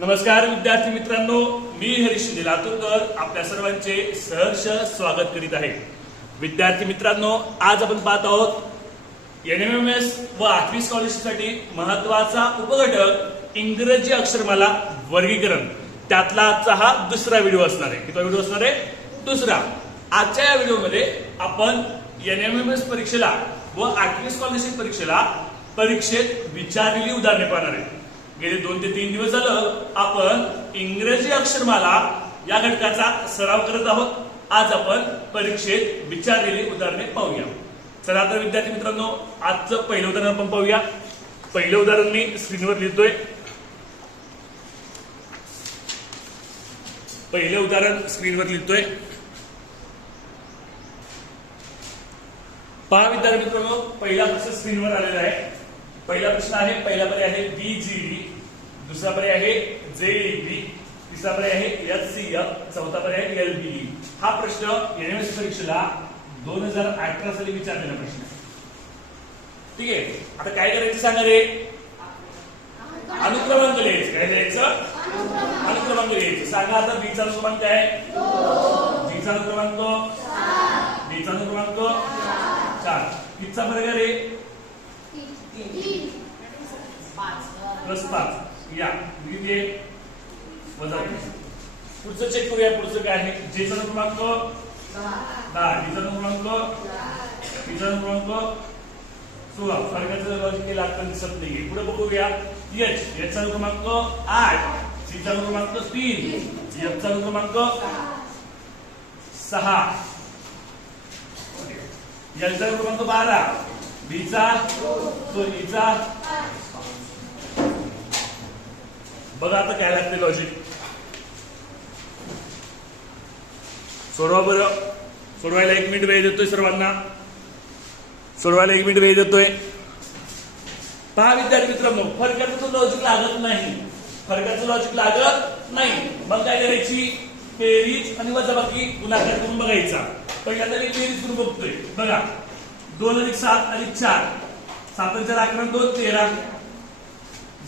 नमस्कार विद्यार्थी मित्रांनो. मी हरीश शिंदे लातूरकर आपल्या सर्वांचे सहर्ष स्वागत करीत आहे. विद्यार्थी मित्रांनो आज आपण पाहत आहोत एन एम एम एस व आठवी स्कॉलरशिपसाठी महत्त्वाचा उपघटक इंग्रजी अक्षरमाला वर्गीकरण. त्यातला आजचा हा दुसरा व्हिडिओ असणार आहे. किती व्हिडिओ असणार आहे? दुसरा. आजच्या या व्हिडिओमध्ये आपण एन एम एम एस परीक्षेला व आठवी स्कॉलरशिप परीक्षेला परीक्षेत विचारलेली उदाहरणे पाहणार आहे. गेले दोन ते तीन दिवस झालं आपण इंग्रजी अक्षरमाला या घटकाचा सराव करत आहोत. आज आपण परीक्षेत विचारलेली उदाहरणे पाहूया. चला तर विद्यार्थी मित्रांनो आजचं पहिलं उदाहरण आपण पाहूया. पहिलं उदाहरण मी स्क्रीनवर लिहितोय. पहिलं उदाहरण स्क्रीनवर लिहितोय. पहा विद्यार्थी मित्रांनो पहिला प्रश्न स्क्रीनवर आलेला आहे. पहिला प्रश्न आहे पहिला पर्याय आहे बी जी डी दुसरा पर्याय आहे जे बी. तिसरा पर्याय आहे एच सी एफ. चौथा पर्याय आहे एल बी हा प्रश्न एनएमएस परीक्षेला दोन हजार अठरा साली विचारलेला प्रश्न आहे. ठीक आहे? आता काय करायचं सांगा रे? अनुक्रमांक लिहायचं. काय लिहायचं? अनुक्रमांक लिहायचं. सांगा आता बीचा अनुक्रमांक काय? बीचा अनुक्रमांक? बीचा अनुक्रमांक? चार. कितचा वर्ग रे? प्लस पाच. या किती आहे? वजा पुढचं चेक करूया पुढचं काय आहे? जेचा क्रमांक? दहा. डीचा क्रमांक? E डीचा क्रमांक? सोळा. फरकाचं लॉजिक केलं? आपल्याला दिसत नाहीये पुढे बघूया. एच याचा क्रमांक आठ. सीचा क्रमांक तीन. एफचा क्रमांक सहा. एलचा क्रमांक बारा. बीचा ईचा बघा आता काय लागते लॉजिक सोडवा बरं. सोडवायला एक मिनिट वेळ देतोय सर्वांना. सोडवायला एक मिनिट वेळ देतोय. पहा विद्यार्थी मित्रांनो फरकाचं लॉजिक लागत नाही. फरकाचं लॉजिक लागत नाही. मग काय करायची? बेरीज आणि वजाबाकी गुणाकार करून बघायचा. पहिल्यांदा मी बेरीज करून बघतोय. बघा. दोन अधिक सात अधिक चार. सात चार अकरा दोन तेरा.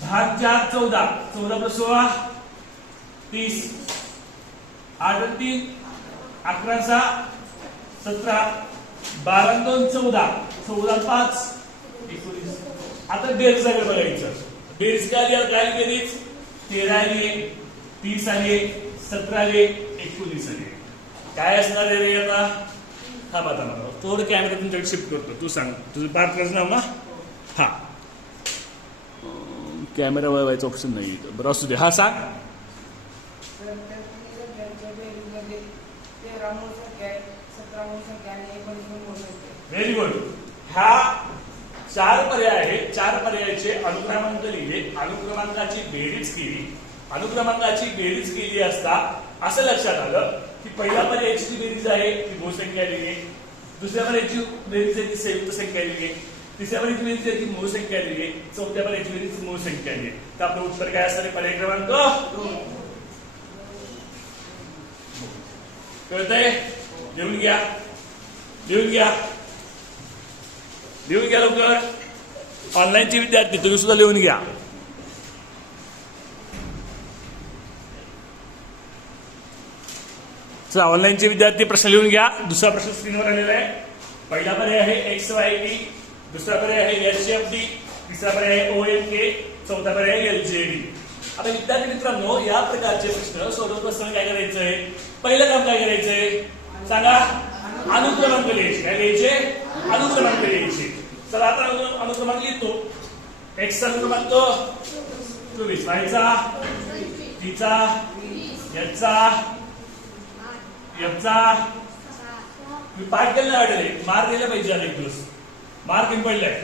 दहा चार चौदा. चौदा प्लस सोळा तीस. आठ तीन अकरा सहा. सतरा. बारा दोन चौदा. चौदा पाच. एकोणीस. आता बेरीज आहे बघायचं बेरीज काय आली? काय आली बेरीज. तेरा आली. तीस आली. सतरा आली. एकोणीस आली. काय असणार आहे रे आता? हा बघा थोडं कॅमेरा तुमच्याकडे शिफ्ट करतो. तू सांग. तुझं पार्टनरचं नाव ना? हा. कॅमेरा वळवायचं ऑप्शन नाही. इथं. बरं असू दे. हा सांग. व्हेरी गुड ह्या चार पर्याय आहे चार पर्यायाचे अनुक्रमांक लिहिले. अनुक्रमांकाची बेरीज केली. अनुक्रमांकाची बेरीज केली असता असं लक्षात आलं की पहिल्या पर्यायाची जी बेरीज आहे ती बहुसंख्या लिहिली. दुसऱ्या पर्यायाची बेरीज आहे ती संयुक्त संख्या लिहिली. तिसऱ्या पर्यायाची बेरीज आहे ती मूळ संख्या लिहिली चौथ्या पर्यायाची बेरीज मूळ संख्या लिहिली तर आपलं उत्तर काय असणार आहे पर्याय क्रमांक? कळतंय? लिहून घ्या. लिहून घ्या. लिहून घ्या लवकर. ऑनलाईनचे विद्यार्थी तुम्ही सुद्धा लिहून घ्या. चला ऑनलाईनचे विद्यार्थी प्रश्न लिहून घ्या. दुसरा प्रश्न स्क्रीनवर आलेला आहे. पहिला पर्याय आहे एक्स वाय डी दुसरा पर्याय आहे एच एफ डी तिसरा पर्याय आहे ओ एम के चौथा पर्याय एल जे डी आता विद्यार्थी मित्रांनो या प्रकारचे प्रश्न सोडवत असताना काय करायचंय? पहिलं काम काय करायचंय? सांगा अनुक्रमांक लिहायचे. काय लिहायचे? अनुक्रमांक लिहायचे. चला आता अनुक्रमांक लिहितो. एक्स अनुक्रमांक चोवीस. वायचा तिचा? याचा? याचा मी पाठ केलं आढळले मार मार्क दिले पाहिजे अनेक एक दिवस. मार्क इन पडलाय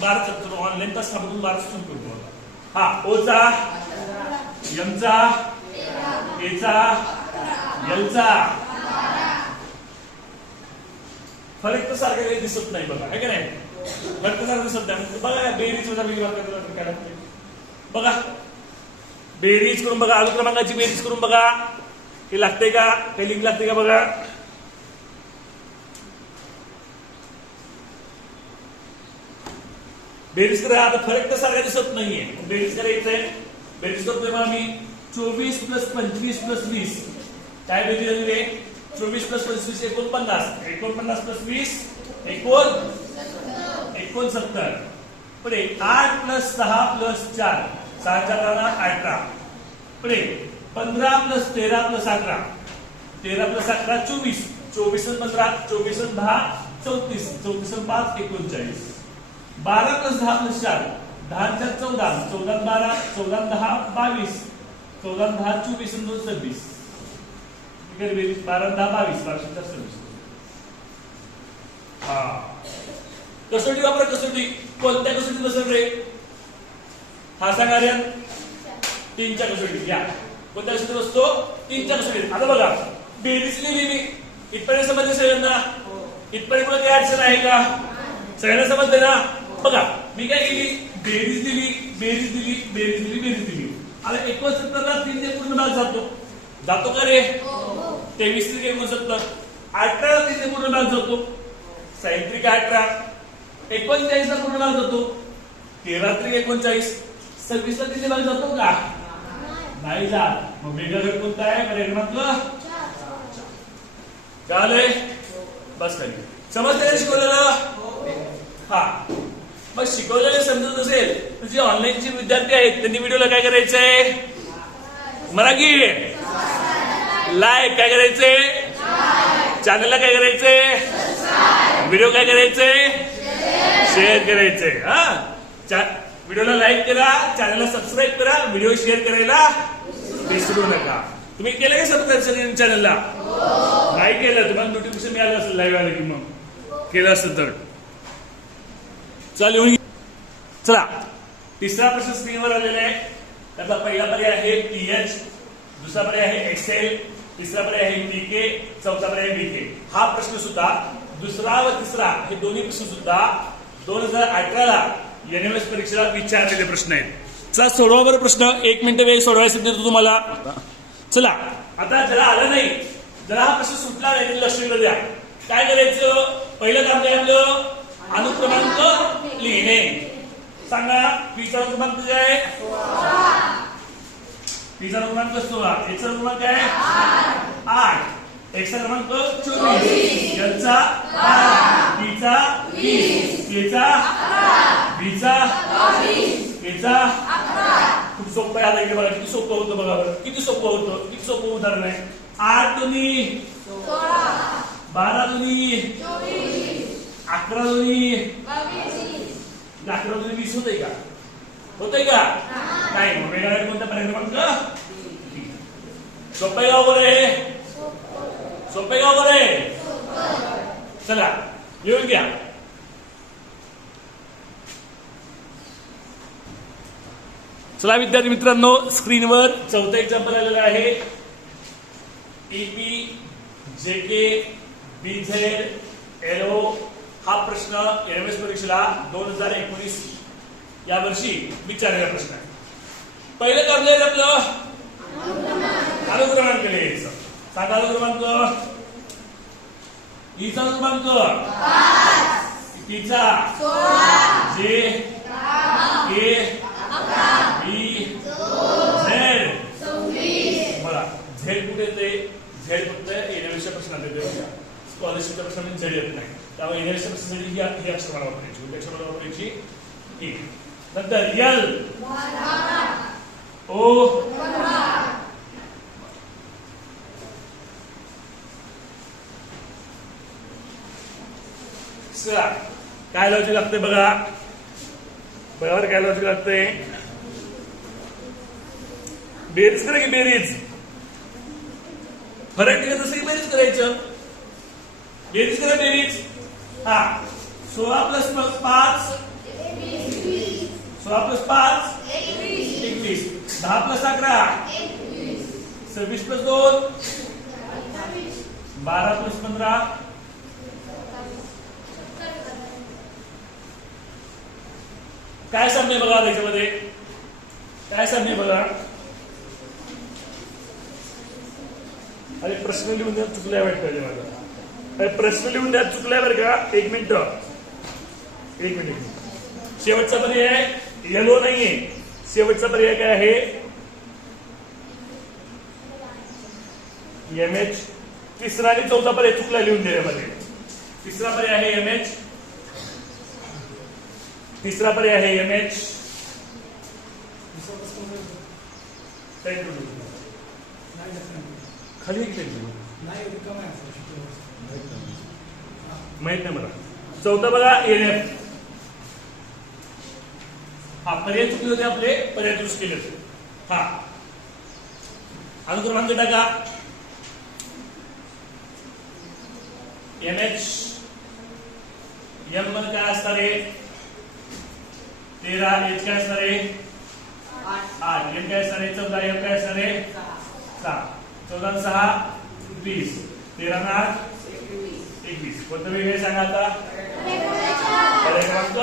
मार्क ऑनलाईन तास थांबून मार्क सुरू करतो हा ओचा यमचा एचा यलचा. फरक तर सारखं काही दिसत नाही बघा काय का नाही? फरक तर सारखं दिसत नाही. बघा बेरीज वजा वेगळी काय बघा बेरीज करून बघा अनुक्रमांकाची बेरीज करून बघा. हे लागते का? काही लिंक लागते का बघा? बेरीज करा आता फरक तर सारखा दिसत नाहीये. बेरीज करायचंय बेरीज करतोय मग आम्ही चोवीस प्लस पंचवीस प्लस वीस. काय बेरीज झालेली रे चोवीस प्लस पंचवीस एकोणपन्नास. एकोणपन्नास प्लस वीस एकोण? एकोणसत्तर. पुढे आठ प्लस सहा प्लस चार. सहा चार अठरा पुढे पंधरा प्लस तेरा प्लस अकरा. तेरा प्लस अकरा चोवीस. चोवीस पंधरा चोवीस दहा चौतीस. चौतीस पाच एकोणचाळीस. बारा प्लस दहा प्लस चार. दहा चार चौदा. चौदा बारा चौदा दहा बावीस. चौदा दहा चोवीस आणि दोन सव्वीस. बेरीज? बारा दहा बावीस. बावीस चार सव्वीस. हा. कसोटी वापरा कसोटी. कोणत्या कसोटी बसेल रे? हा सांगा रे तीनच्या कसोटी या. कोणत्या कसोटी बसतो? तीनच्या कसोटी आता बघा. बेरीज लिहिली मी इथपर्यंत समजले सगळ्यांना? इथपर्यंत मला काही अडचण आहे का? सगळ्यांना समजले ना? बघा मी काय केली बेरीज दिली बेरीज दिली बेरीज दिली बेरीज दिली आता एकोणसत्तरला तीन ते पूर्ण भाग जातो जातो का रे तेवीस ते एकोणसत्तर अठराला तीन ते पूर्ण भाग जातो साहित्रिक अठरा एकोणचाळीसला पूर्ण भाग जातो तेरा त्रिक एकोणचाळीस सव्वीसला तीन भाग जातो का नाही जात मग वेगळा घट कोणता आहे पर्याय चालय बस खाली समजतं शिकवलेलं हा मग शिकवलेलं समजत असेल तर जे ऑनलाईनचे विद्यार्थी आहेत त्यांनी व्हिडिओला काय करायचंय? मराठी. लाईक काय करायचंय? चॅनलला काय करायचंय? व्हिडिओ काय करायचंय? शेअर करायचंय. हा? चा- व्हिडिओला लाईक करा चॅनलला सबस्क्राईब करा व्हिडिओ शेअर करायला विसरू नका. तुम्ही केलं का सबस्क्राईब चॅनलला नाही केलं. तुम्हाला नोटिफिकेशन मिळालं असेल लाईव्ह आलं की मग. केलं असेल तर. चला लिहून चला. तिसरा प्रश्न स्क्रीनवर आलेला आहे. त्याचा पहिला पर्याय आहे पीएच एच दुसरा पर्याय आहे एक्सेल तिसरा पर्याय आहे टीके चौथा पर्याय बीके हा प्रश्न सुद्धा दुसरा व तिसरा हे दोन्ही प्रश्न सुद्धा दोन हजार अठराला एनएमएस परीक्षेला विचारलेले प्रश्न आहेत. चला सोडवा बरं प्रश्न. एक मिनिट वेळ सोडवायचं देतो तुम्हाला. चला. आता ज्याला आलं नाही. जरा हा प्रश्न सुटला नाही लक्ष द्या. काय करायचं? पहिलं काम काय आपलं? अनुक्रमांक लिहिणे. सांगा पीचा अनुक्रमांक काय आहे? पीचा क्रमांक सोळा. एकचा क्रमांक आहे? आठ. एकचा क्रमांक चोवीस. यांचा पीचा केचा बीचा केचा खूप सोपं आहे आता इकडे बघा. किती सोपं होतं बघा बरं. किती सोपं होतं? किती सोपं उदाहरण आहे? आठ दोन्ही. बारा दोन्ही. अकरा दोन्ही अकरा दोन्ही वीस होतंय का? होतंय का? नाही मग वेगळा कोणता पर्याय क्रमांक सोपे गाव बरं आहे सोपं गाव बरं आहे चला लिहून घ्या. चला विद्यार्थी मित्रांनो स्क्रीनवर चौथा एक्झाम्पल आलेला आहे. ईपी जे के बी झेड एलओ हा प्रश्न एमएस परीक्षेला दोन हजार एकोणीस या वर्षी विचारलेला प्रश्न आहे. पहिलं काम आपलं? अनुक्रमांक लिहायचं. सांगा अनुक्रमांक. ईचा क्रमांक तिचा जे. के. बी. झेड. बघा झेड कुठे येते झेड फक्त एनएमएसच्या प्रश्नात येते स्कॉलरशिपच्या प्रश्नात झेड येत नाही. त्यामुळे एनएलच्या प्रश्नासाठी ही ही अक्षर मला वापरायची कुठली अक्षर मला वापरायची ही. नंतर यल ओ. काय लॉजिक लागते बघा? बघा काय लॉजिक लागते बेरीज करा की बेरीज? फरक निघत असेल की बेरीज करायचं. बेरीज करा बेरीज. हा. सोळा प्लस पाच. सोळा प्लस पाच. एकवीस. दहा प्लस अकरा. सव्वीस प्लस दोन. बारा प्लस पंधरा. काय सामने बघा त्याच्यामध्ये काय सामने बघा? अरे प्रश्न लिहून चुकल्या वाटतं माझा प्रश्न लिहून द्या चुकलाय बरं का. एक मिनिट. एक मिनिट. शेवटचा पर्याय येलो नाहीये. शेवटचा पर्याय काय आहे? एम एच तिसरा आणि चौथा पर्याय चुकला लिहून द्या यामध्ये. तिसरा पर्याय आहे एम एच तिसरा पर्याय आहे एम एच खाली एक माहीत नाही मला. चौथा बघा एन एफ हा पर्याय चुकले होते आपले पर्याय दुरुस्त केले होते. हा. अनुक्रमांक टाका. एम एच एममध्ये काय असणार आहे? तेरा एच काय असणार आहे? आठ. एम काय असणार आहे? चौदा. एम काय असणार आहे? सहा. चौदा सहा वीस. तेरा आठ. एकवीस एकवीस कोणतं वेळ आहे सांगा आता पर्याय क्रमांक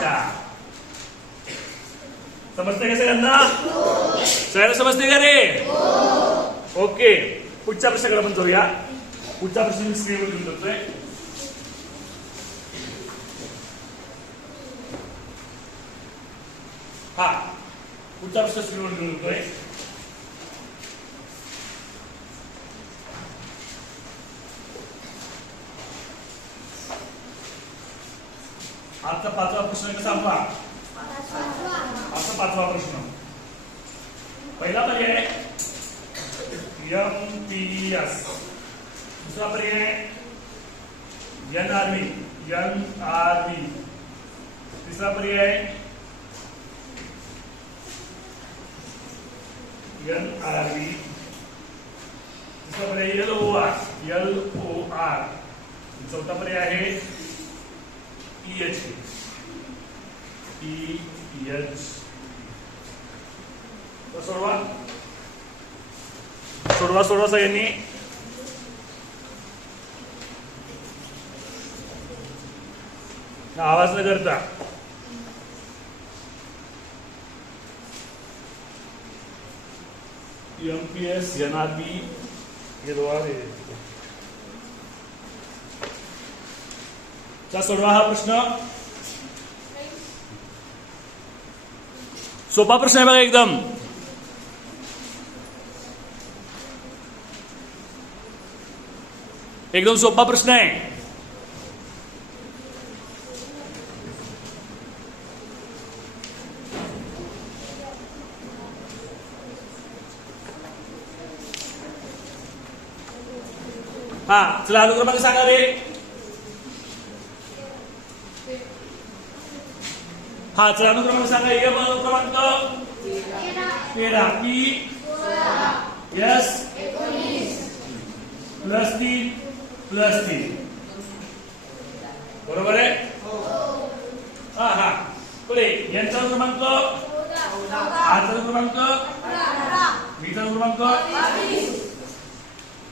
चार समजते का सगळ्यांना सगळ्यांना समजते का रे ओके पुढच्या प्रश्नाकडे आपण जाऊया पुढचा प्रश्न मी स्क्रीनवर घेऊन जातोय हा पुढचा प्रश्न स्क्रीनवर घेऊन येतोय आजचा पाचवा प्रश्न कसा आपला आजचा पाचवा प्रश्न. पहिला पर्याय एम पी एस दुसरा पर्याय N R B N R B तिसरा पर्याय एन आर बी तिसरा पर्याय L O R L O R चौथा पर्याय आहे ई एच सोडवा. सोडवा सोडवा सगळ्यांनी. आवाज न करता. M P S N R B हे दोघा चा सोडवा हा प्रश्न. सोपा प्रश्न आहे बघा एकदम. एकदम सोपा प्रश्न आहे. हा चला मला सांगा रे. हा चला अनुक्रमांक सांगा यम अनुक्रमांक तेरा पी यस प्लस तीन प्लस तीन बरोबर आहे हा हा पुढे यांचा क्रमांक आजचा क्रमांक मीचा क्रमांक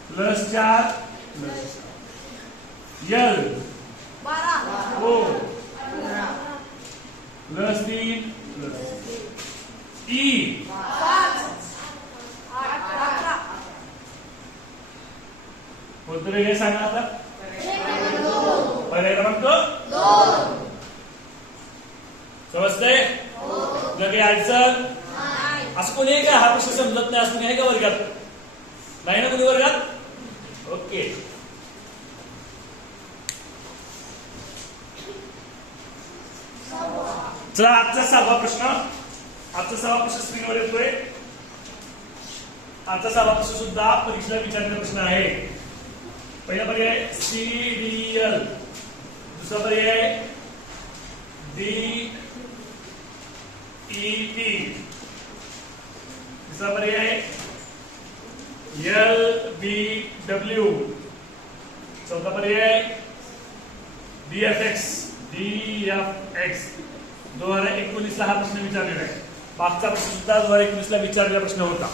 प्लस चार प्लस यल ओ प्लस तीन प्लस ई कोणतं हे सांगा आता? पर्याय क्रमांक? समजतंय? तुला काही अडचण असं कोणी आहे का? हा प्रश्न समजत नाही असं कोणी आहे का वर्गात? नाही ना कोणी वर्गात? ओके. चला आजचा सहावा प्रश्न. आजचा सहावा प्रश्न स्क्रीनवर येतोय. आजचा सहावा प्रश्न सुद्धा परीक्षेला विचारलेला प्रश्न आहे. पहिला पर्याय सी डी एल दुसरा पर्याय डी ई पी तिसरा पर्याय एल बी डब्ल्यू चौथा पर्याय D F X D F X दोन हजार एकोणीसला हा प्रश्न विचारलेला आहे. मागचा प्रश्न सुद्धा दोन हजार एकोणीसला विचारलेला प्रश्न होता.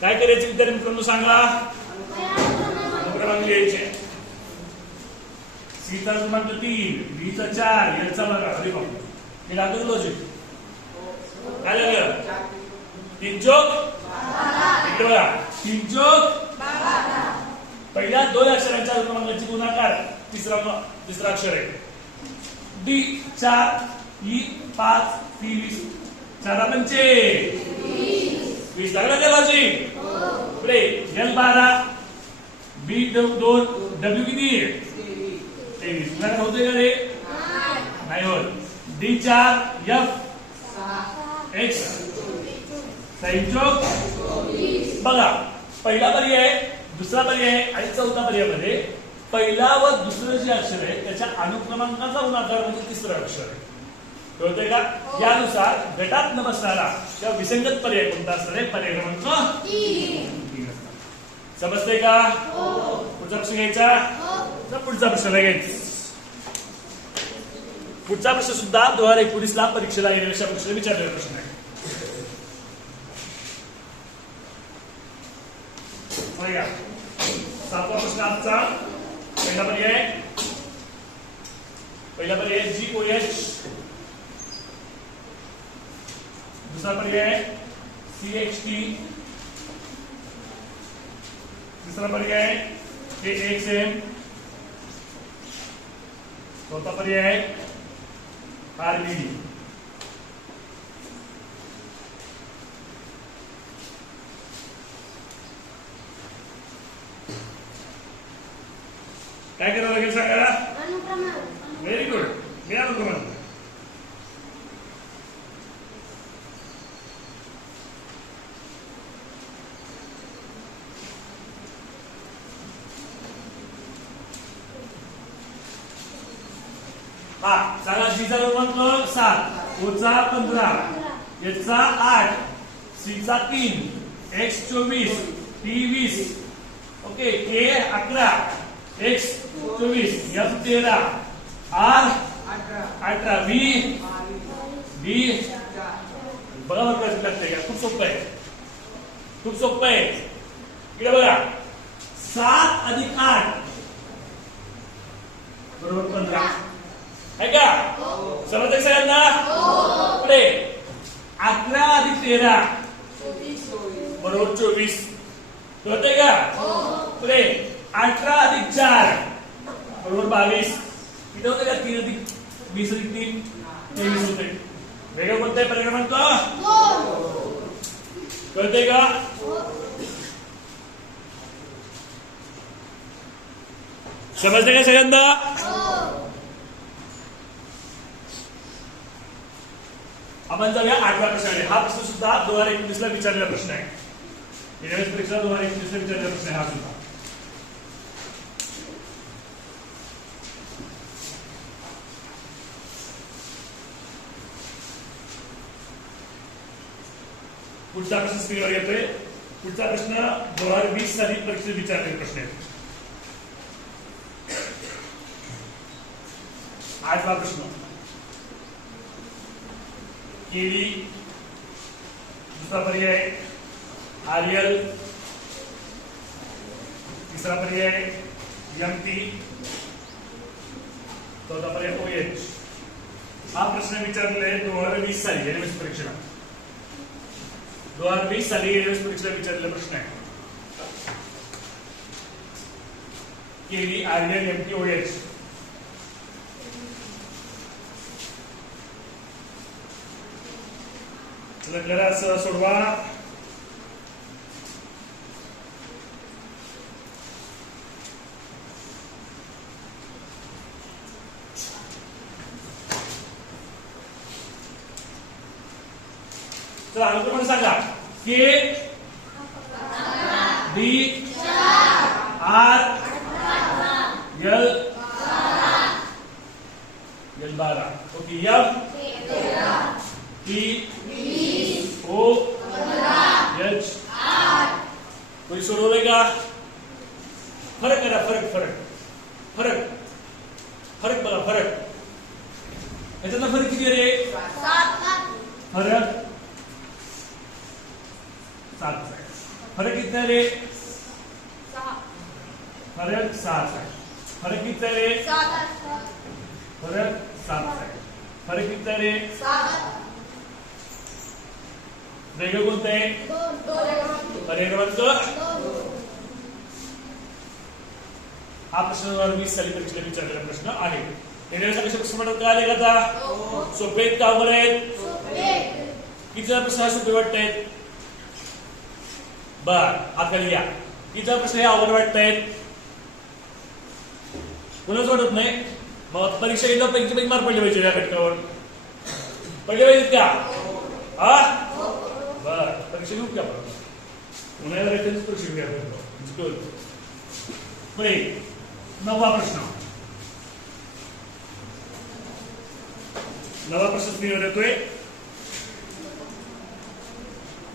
काय करायचं विद्यार्थी मित्रांनो सांगा? अनुक्रमांक लिहायचे. सीचा क्रमांक तीन बीचा चार यांचा बघा अरे बाप हे लागलं लॉजिक काय लागलं? तीन चोक इकडे बघा. तीन चोक पहिल्या दोन अक्षरांच्या क्रमांकाची गुणाकार. तिसरा तिसरा अक्षर आहे. डी चार ई पाच तेवीस चार पंचे. वीस लागला त्या लॉजिक पुढे एल बारा बी दोन डब्ल्यू किती? आहे तेवीस. तेवीस तुला का रे? नाही होत. डी चार एफ सहा एक्स चौक. बघा पहिला पर्याय दुसरा पर्याय आणि चौथा पर्यायमध्ये पहिला व दुसरं जे अक्षर आहे त्याच्या अनुक्रमांकाचा गुणाकार म्हणजे तिसरं अक्षर आहे. कळतंय का? यानुसार गटात न बसणारा किंवा विसंगत पर्याय कोणता असणार आहे? पर्याय क्रमांक तीन. समजतंय का? पुढचा प्रश्न घ्यायचा? तर पुढचा प्रश्न घ्यायचा पुढचा प्रश्न सुद्धा दोन हजार एकोणीस ला परीक्षेला येण्याच्या परीक्षेला विचारलेला प्रश्न आहे. सातवा प्रश्न आजचा पहिला पर्याय पहिला पर्याय जी ओ एच दुसरा पर्याय सी एच टी तिसरा पर्याय के एक्स एम चौथा पर्याय आर बी डी काय करावं लागेल सांगा व्हेरी गुड मी अनुक्रमण. हा सीचा क्रमांक सात. ओचा पंधरा. एचचा आठ. सीचा तीन. एक्स चोवीस. टी वीस. ओके के अकरा. एक्स चोवीस एफ तेरा. आर अठरा. बी बी. बघा बरं कसं लागतंय का खूप सोपं आहे. खूप सोपं आहे. इकडे बघा. सात अधिक आठ. बरोबर पंधरा. आहे का? समजते सगळ्यांना? पुढे. अकरा अधिक तेरा. बरोबर चोवीस. कळतंय का? पुढे. अठरा अधिक चार. बरोबर बावीस. किती होते का? तीन अधिक वीस अधिक तीन. तेवीस होते वेगळं कोणतं आहे परिक्रमांक कळतंय का? समजतंय का सगळ्यांना? आपण जाऊया आठव्या प्रश्नाकडे हा प्रश्न सुद्धा दोन हजार एकोणीस ला विचारलेला प्रश्न आहे. परीक्षा दोन हजार एकोणीस ला विचारलेला प्रश्न आहे हा सुद्धा. पुढचा प्रश्न स्क्रीनवर येतोय. पुढचा प्रश्न दोन हजार वीस साली परीक्षेत विचारलेले प्रश्न आहे आठवा प्रश्न. केली दुसरा पर्याय आर्यल तिसरा पर्याय यमती. चौथा पर्याय ओएच हा प्रश्न विचारलेला आहे दोन हजार वीस साली एनएमएस परीक्षेला. दोन हजार वीस साली एनएमएस परीक्षेला विचारलेला प्रश्न आहे. केली आर्यन एमटी ओ एच चला जरा असं सोडवा चला अनुक्रमण सांगा K? D? R? L? L बारा okay M T? O? H? कोणी सोडवलंय का फरक करा फरक फरक। फरक। फरक बघा फरक। याच्यातला फरक किती आहे रे? फरक सात आहे फरक किती आहे रे फरक सात आहे. फरक किती आहे रे फरक सात आहे. फरक किती आहे रे वेगळं कोणतं आहे पर्याय क्रमांक हा प्रश्न वीस साली परीक्षेला विचारलेला प्रश्न आहे. येणाऱ्या कशा प्रश्न म्हणत आले का आता? सोपे आहेत का अवघड आहेत? किती प्रश्न हा सोपे वाटत आहेत बर हात खाली घ्या. तिचा प्रश्न हे अवघड वाटतायत. कुणाच वाटत नाही? मग परीक्षा एकदा पैकी पैकी मार पडले पाहिजे या घटकावर. पडले पाहिजेत का? हा? बर परीक्षा घेऊ का उन्हाळ्याला रेफरन्स परीक्षा घ्या बरे नववा प्रश्न. नवा प्रश्न स्क्रीनवर येतोय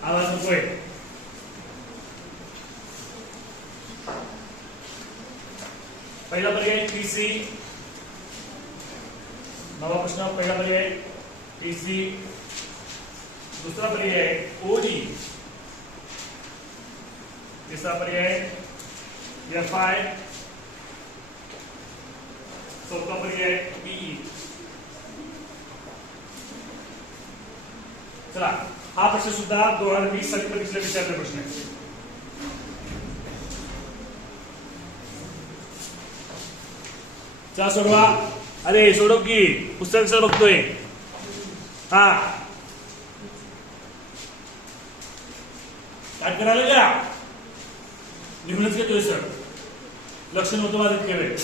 आवाज नकोय पहिला पर्याय टी सी नवा प्रश्न पहिला पर्याय टी सी दुसरा पर्याय ओडी तिसरा पर्याय एफ आय चौथा पर्याय बीई चला हा प्रश्न सुद्धा दोन हजार वीस साली परीक्षेला विचारलेला प्रश्न आहे. चला सोडवा. अरे सोडव की. पुस्तक सर बघतोय. हा. काय करायला का? लिहूनच घेतोय सर लक्ष नव्हतं माझं इतक्या वेळ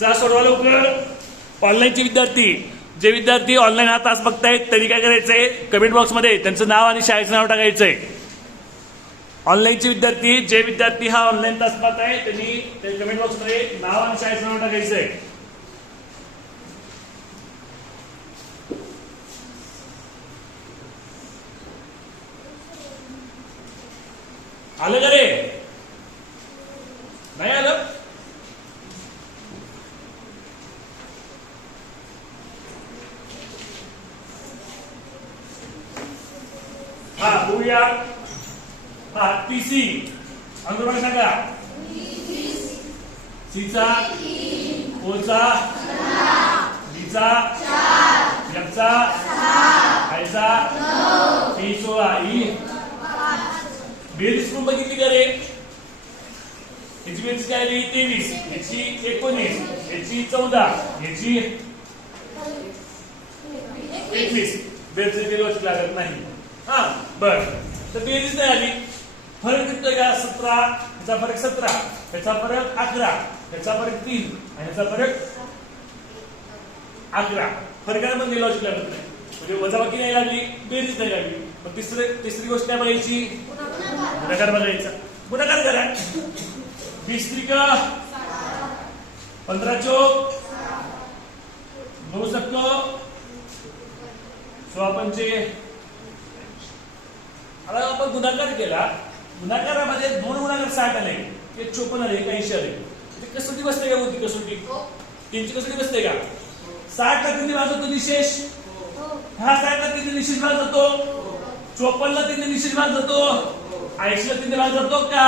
चला सोडवा लवकर. ऑनलाईनचे विद्यार्थी. जे विद्यार्थी ऑनलाईन हा तास बघतायत त्यांनी काय करायचंय? कमेंट बॉक्समध्ये त्यांचं नाव आणि शाळेचं नाव टाकायचंय. ऑनलाईनचे विद्यार्थी जे विद्यार्थी हा ऑनलाईन तास पाहत आहे त्यांनी ते कमेंट बॉक्समध्ये नाव आणि शाळेचं नाव टाकायचं आहे आलं का रे? नाही आलं? हा बोलूया हा टी सी अंग्रेजी सांगा सीचा ओचा बीचा यचा आयचा ई सोळा ई बेरीज पण बघितली का रे याची बेरीज काय आली तेवीस याची एकोणीस याची चौदा याची एकवीस बेरीज काही लागत नाही हा बर तर बेरीज नाही आली फरक निघतोय का सतरा त्याचा फरक सतरा त्याचा फरक अकरा त्याचा फरक तीन आणि याचा फरक अकरा. फरकाने पण लॉजिक लागत नाही. म्हणजे वजाबाकी नाही लागली बेरीज नाही लागली. मग तिसरे तिसरी गोष्ट काय बघायची? गुणाकार बघायचा. गुणाकार करा. वीस त्रिका पंधरा चोक. नऊ सक्क सोळा पंचे. आता आपण गुणाकार केला. गुणाकारामध्ये दोन गुणाकार साठ आले एक चोपन्न आले एक ऐंशी आले ते कसोटी बसते का होती कसोटी तीनची कसोटी बसते का? साठ ला किती भाग होतो निशेष? हा. साठ ला किती निशेष भाग जातो? चोपन्न ला तिथे निशेष भाग जातो? ऐंशी ला तिथे भाग जातो का?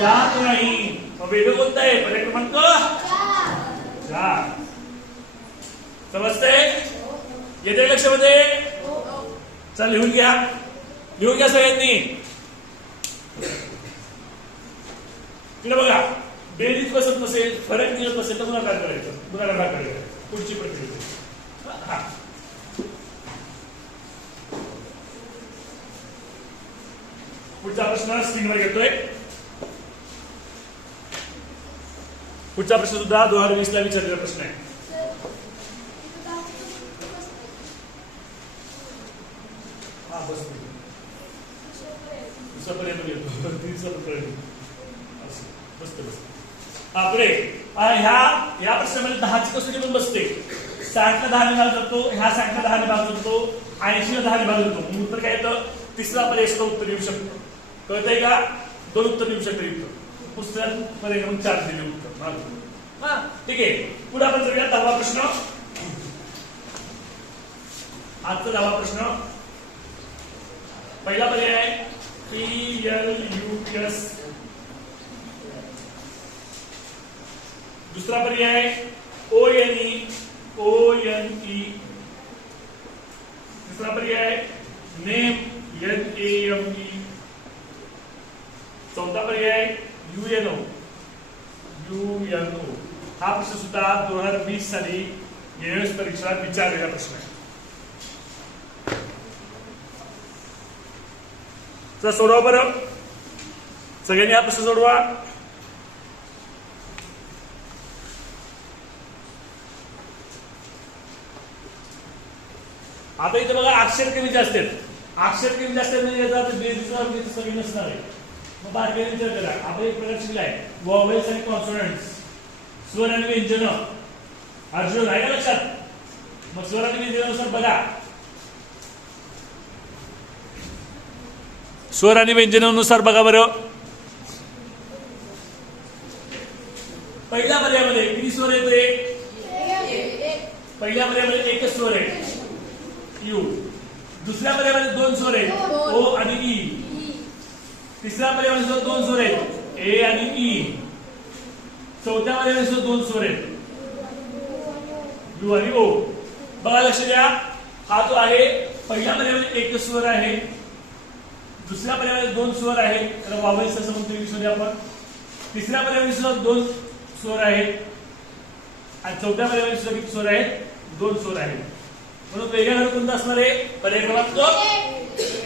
जात नाही. वेगळं कोणतं आहे? पर्याय क्रमांक? चार. समजतंय? येते लक्षामध्ये? चल लिहून घ्या. लिहून घ्या सगळ्यांनी. तिकडे बघा बेरीज बसत नसेल फरक निघत नसेल तर गुणाकार करायचं. गुणाकार भाग करायचं. पुढची प्रक्रिया. हा. पुढचा प्रश्न स्क्रीनवर घेतोय पुढचा प्रश्न सुद्धा दोन हजार वीस ला विचारलेला प्रश्न आहे. हा बस. दिवसापर्यंत येतो. दिवसापर्यंत बापरे. ह्या या प्रश्नामध्ये दहाची कसोटी पण बसते. साठला दहा भाग जातो ह्या साठला दहा भाग जातो ऐंशीला दहा निभाग जातो मग उत्तर काय येतं? तिसरा पर्याय उत्तर येऊ शकतो. कळतंय का? दोन उत्तर येऊ शकते उत्तर पुस्तकांमध्ये पर्याय चार दिले उत्तर. हा ठीक आहे. पुढे आपण जाऊया दहावा प्रश्न. आजचा दहावा प्रश्न. पहिला पर्याय आहे. पी एल यू एस दुसरा पर्याय O N E O N E तिसरा पर्याय name N A M E चौथा पर्याय यू एन ओ हा प्रश्न सुद्धा दोन हजार वीस साली एस परीक्षा विचारलेला प्रश्न आहे. चला सोडवा बरं. सगळ्यांनी हा प्रश्न सोडवा. आता इथे बघा अक्षर कमी जास्त आहेत. अक्षर कमी जास्त म्हणजे याचा बेरीजचा सगळी नसणार आहे. मग बारकाईने विचार करा. आपण एक प्रकार शिकलाय. वॉवेल्स आणि कॉन्सोनंट्स. स्वर आणि व्यंजन. अर्जुन आहे का लक्षात? मग स्वर आणि व्यंजनानुसार बघा. स्वर आणि व्यंजनानुसार बघा बरं. पहिल्या पर्यायामध्ये किती स्वर येते पहिल्या पर्यायामध्ये एकच स्वर आहे. यू दुसऱ्या पर्यायामध्ये दोन स्वर आहेत. ओ आणि ई. तिसऱ्या पर्यायामध्ये सुद्धा दोन स्वर आहेत. ए आणि ई. चौथ्या पर्यायामध्ये सुद्धा दोन स्वर आहेत. यू आणि ओ. बघा लक्ष द्या. हा जो आहे पहिल्या पर्यायामध्ये एकच स्वर आहे. दुसऱ्या पर्यायामध्ये दोन स्वर आहेत. त्याला वावळी असं म्हणतो इंग्लिशमध्ये आपण. तिसऱ्या पर्यायामध्ये सुद्धा दोन स्वर आहेत. आणि चौथ्या पर्यायामध्ये सुद्धा किती स्वर आहेत? दोन स्वर आहेत. म्हणून वेगळ्या घरात कोणतं असणार आहे? पर्याय क्रमांक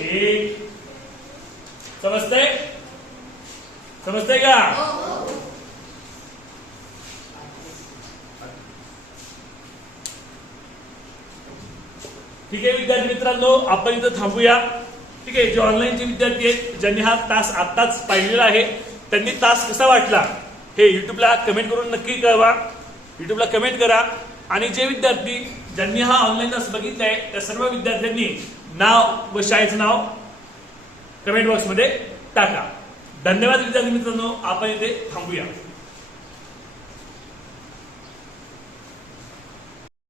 एक. समजतंय? समजतंय का? ठीक आहे विद्यार्थी मित्रांनो आपण इथं थांबूया. ठीक आहे जे ऑनलाईनचे विद्यार्थी आहेत ज्यांनी हा तास आत्ताच पाहिलेला आहे त्यांनी तास कसा वाटला? हे युट्यूबला कमेंट करून नक्की कळवा. युट्यूबला कमेंट करा. आणि जे विद्यार्थी ज्यांनी हा ऑनलाईन तास बघितलाय त्या सर्व विद्यार्थ्यांनी नाव व शाळेचं नाव कमेंट बॉक्समध्ये टाका. धन्यवाद विद्यार्थी मित्रांनो. आपण इथे थांबूया.